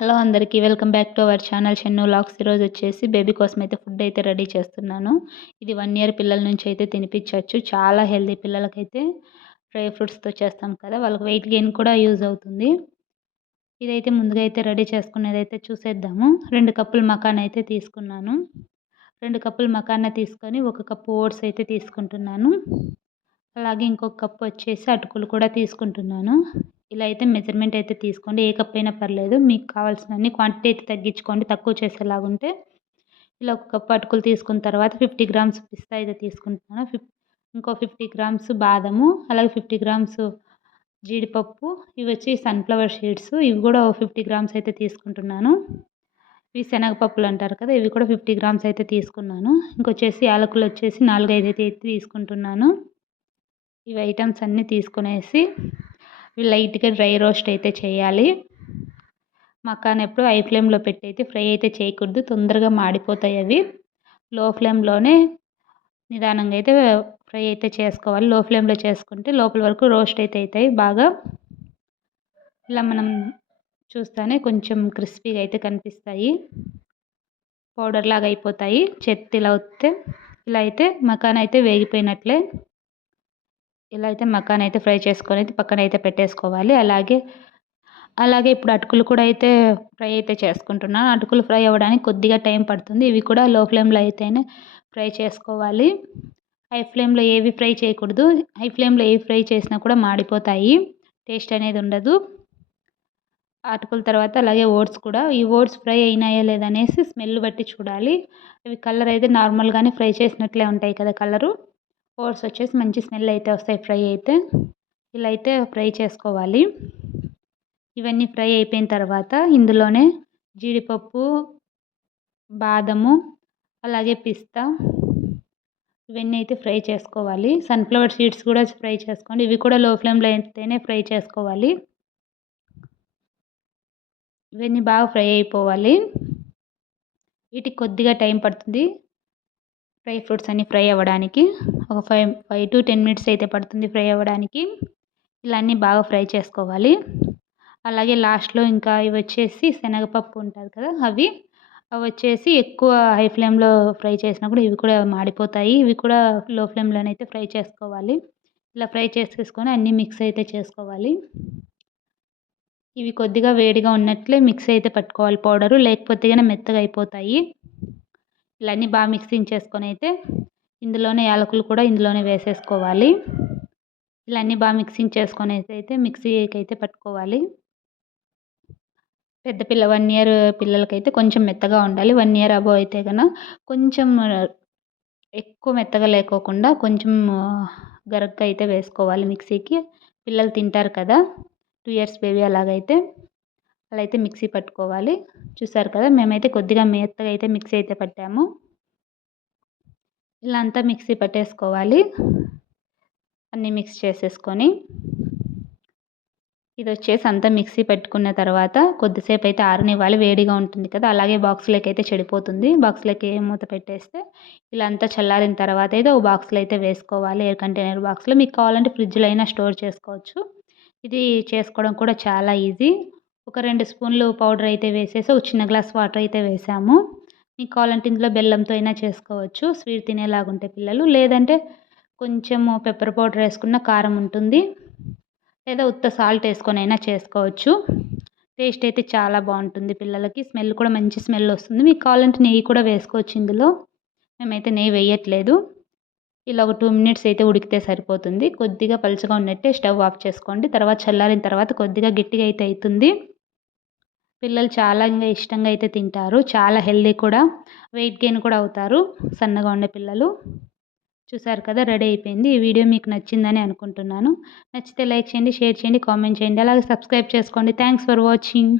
Hello అందరికీ welcome back to our channel Shannu vlogs. ఈరోజు వచ్చేసి బేబీ కోసం అయితే ఫుడ్ అయితే రెడీ చేస్తున్నాను. ఇది 1 ఇయర్ పిల్లల నుంచి అయితే తినిపించవచ్చు. చాలా హెల్తీ పిల్లలకైతే డ్రై ఫ్రూట్స్‌తో చేస్తాం కదా! వాళ్ళకి వెయిట్ గెయిన్ కూడా యూజ్ అవుతుంది. ఇదైతే ముందుగా అయితే రెడీ చేసుకునేదైతే చూసేద్దాము. 2 కప్పులు మకానా అయితే తీసుకున్నాను. 2 కప్పులు మకానా తీసుకొని 1 కప్పు ఓట్స్ అయితే తీసుకుంటున్నాను. అలాగే ఇంకొక కప్పు వచ్చేసి అటుకులు కూడా తీసుకుంటున్నాను. ఇలా అయితే మెజర్మెంట్ అయితే తీసుకోండి. ఏ కప్ అయినా పర్లేదు. మీకు కావాల్సినన్ని క్వాంటిటీ అయితే తగ్గించుకోండి. తక్కువ చేసేలాగుంటే ఇలా 1 కప్పు అటుకులు తీసుకున్న తర్వాత 50 గ్రామ్స్ పిస్తా అయితే తీసుకుంటున్నాను. ఇంకో 50 గ్రామ్స్ బాదము, అలాగే 50 గ్రామ్స్ జీడిపప్పు, ఇవి వచ్చి సన్‌ఫ్లవర్ సీడ్స్, ఇవి కూడా 50 గ్రామ్స్ అయితే తీసుకుంటున్నాను. ఇవి శనగపప్పులు అంటారు కదా! ఇవి కూడా 50 గ్రామ్స్ అయితే తీసుకున్నాను. ఇంకొచ్చేసి యాలకులు వచ్చేసి 4, 5 అయితే తీసుకుంటున్నాను. ఇవి ఐటమ్స్ అన్నీ తీసుకునేసి ఇవి లైట్‌గా డ్రై రోస్ట్ అయితే చేయాలి. మకానా ఎప్పుడు హై ఫ్లేమ్‌లో పెట్టి అయితే ఫ్రై అయితే చేయకూడదు. తొందరగా మాడిపోతాయి అవి. లో ఫ్లేమ్‌లోనే నిదానంగా అయితే ఫ్రై అయితే చేసుకోవాలి. లో ఫ్లేమ్‌లో చేసుకుంటే లోపల వరకు రోస్ట్ అయితే అవుతాయి బాగా. ఇలా మనం చూస్తేనే కొంచెం క్రిస్పీగా అయితే కనిపిస్తాయి. పౌడర్ లాగా అయిపోతాయి. చేత్తో ఇలా ఒత్తితే ఇలా అయితే మకానా అయితే వేగిపోయినట్లే. ఇలా అయితే మకానా అయితే ఫ్రై చేసుకొని అయితే పక్కన అయితే పెట్టేసుకోవాలి. అలాగే ఇప్పుడు అటుకులు కూడా అయితే ఫ్రై అయితే చేసుకుంటున్నాను. అటుకులు ఫ్రై అవ్వడానికి కొద్దిగా టైం పడుతుంది. ఇవి కూడా లో ఫ్లేమ్‌లో అయితేనే ఫ్రై చేసుకోవాలి. హై ఫ్లేమ్‌లో ఏవి ఫ్రై చేయకూడదు. హై ఫ్లేమ్‌లో ఏవి ఫ్రై చేసినా కూడా మాడిపోతాయి. టేస్ట్ అనేది ఉండదు. అటుకుల తర్వాత అలాగే ఓట్స్ కూడా. ఈ ఓట్స్ ఫ్రై అయినాయా లేదా అనేసి స్మెల్ బట్టి చూడాలి. అవి కలర్ అయితే నార్మల్‌గానే ఫ్రై చేసినట్లే ఉంటాయి కదా కలరు. ఓట్స్ వచ్చేసి మంచి స్మెల్ అయితే వస్తాయి ఫ్రై అయితే. ఇలా అయితే ఫ్రై చేసుకోవాలి. ఇవన్నీ ఫ్రై అయిపోయిన తర్వాత ఇందులోనే జీడిపప్పు, బాదము, అలాగే పిస్తా ఇవన్నీ అయితే ఫ్రై చేసుకోవాలి. సన్‌ఫ్లవర్ సీడ్స్ కూడా ఫ్రై చేసుకోండి. ఇవి కూడా లో ఫ్లేమ్‌లో అయితేనే ఫ్రై చేసుకోవాలి. ఇవన్నీ బాగా ఫ్రై అయిపోవాలి. వీటికి కొద్దిగా టైం పడుతుంది. డ్రై ఫ్రూట్స్ అన్నీ ఫ్రై అవ్వడానికి. ఒక 5-10 మినిట్స్ అయితే పడుతుంది ఫ్రై అవ్వడానికి. ఇలా అన్నీ బాగా ఫ్రై చేసుకోవాలి. అలాగే లాస్ట్‌లో ఇంకా ఇవి వచ్చేసి శనగపప్పు ఉంటది కదా! అవి వచ్చేసి ఎక్కువ హై ఫ్లేమ్‌లో ఫ్రై చేసినా కూడా ఇవి కూడా మాడిపోతాయి. ఇవి కూడా లో ఫ్లేమ్‌లోనైతే ఫ్రై చేసుకోవాలి. ఇలా ఫ్రై చేసేసుకొని అన్నీ మిక్స్ అయితే చేసుకోవాలి. ఇవి కొద్దిగా వేడిగా ఉన్నట్లే మిక్స్ అయితే పట్టుకోవాలి పౌడరు. లేకపోతే గన మెత్తగా అయిపోతాయి. ఇలా అన్నీ బాగా మిక్సింగ్ చేసుకొని అయితే ఇందులోనే యాలకులు కూడా ఇందులోనే వేసేసుకోవాలి. ఇలా అన్నీ బాగా మిక్సింగ్ చేసుకొనేసి అయితే మిక్సీకి అయితే పట్టుకోవాలి. పెద్ద 1 ఇయర్ పిల్లలకైతే కొంచెం మెత్తగా ఉండాలి. 1 ఇయర్ అబోవ్ అయితే గన కొంచెం ఎక్కువ మెత్తగా లేకోకుండా కొంచెం గరగ్గా అయితే వేసుకోవాలి మిక్సీకి. పిల్లలు తింటారు కదా! 2 ఇయర్స్ బేబీ అలాగైతే అలా అయితే మిక్సీ పట్టుకోవాలి. చూసారు కదా! మేమైతే కొద్దిగా మెత్తగా అయితే మిక్సీ అయితే పట్టాము. ఇలా అంతా మిక్సీ పట్టేసుకోవాలి. అన్నీ మిక్స్ చేసేసుకొని ఇదొచ్చేసి అంతా మిక్సీ పెట్టుకున్న తర్వాత కొద్దిసేపు అయితే ఆరనివ్వాలి. వేడిగా ఉంటుంది కదా! అలాగే బాక్స్‌లోకి అయితే చెడిపోతుంది. బాక్స్‌లోకి మూత పెట్టేస్తే ఇలా అంతా చల్లారిన తర్వాత అయితే ఒక బాక్స్‌లో అయితే వేసుకోవాలి. ఎయిర్ కంటైనర్ బాక్స్‌లో. మీకు కావాలంటే ఫ్రిడ్జ్‌లో అయినా స్టోర్ చేసుకోవచ్చు. ఇది చేసుకోవడం కూడా చాలా ఈజీ. ఒక 2 స్పూన్లు పౌడర్ అయితే వేసేసి ఒక చిన్న గ్లాస్ వాటర్ అయితే వేసాము. మీకు కావాలంటే ఇందులో బెల్లంతో అయినా చేసుకోవచ్చు. స్వీట్ తినేలాగుంటే పిల్లలు. లేదంటే కొంచెము పెప్పర్ పౌడర్ వేసుకున్న కారం ఉంటుంది. లేదా ఉత్త సాల్ట్ వేసుకొనైనా చేసుకోవచ్చు. టేస్ట్ అయితే చాలా బాగుంటుంది పిల్లలకి. స్మెల్ కూడా మంచి స్మెల్ వస్తుంది. మీకు కావాలంటే నెయ్యి కూడా వేసుకోవచ్చు ఇందులో. మేమైతే నెయ్యి వేయట్లేదు. ఇలా ఒక 2 మినిట్స్ అయితే ఉడికితే సరిపోతుంది. కొద్దిగా పలుచగా ఉన్నట్టే స్టవ్ ఆఫ్ చేసుకోండి. తర్వాత చల్లారిన తర్వాత కొద్దిగా గట్టిగా అయితే అవుతుంది. పిల్లలు చాలా ఇష్టంగా అయితే తింటారు. చాలా హెల్తీ కూడా. వెయిట్ గెయిన్ కూడా అవుతారు సన్నగా ఉండే పిల్లలు. చూసారు కదా! రెడీ అయిపోయింది. ఈ వీడియో మీకు నచ్చిందని అనుకుంటున్నాను. నచ్చితే లైక్ చేయండి, షేర్ చేయండి, కామెంట్ చేయండి. అలాగే సబ్స్క్రైబ్ చేసుకోండి. Thanks for watching.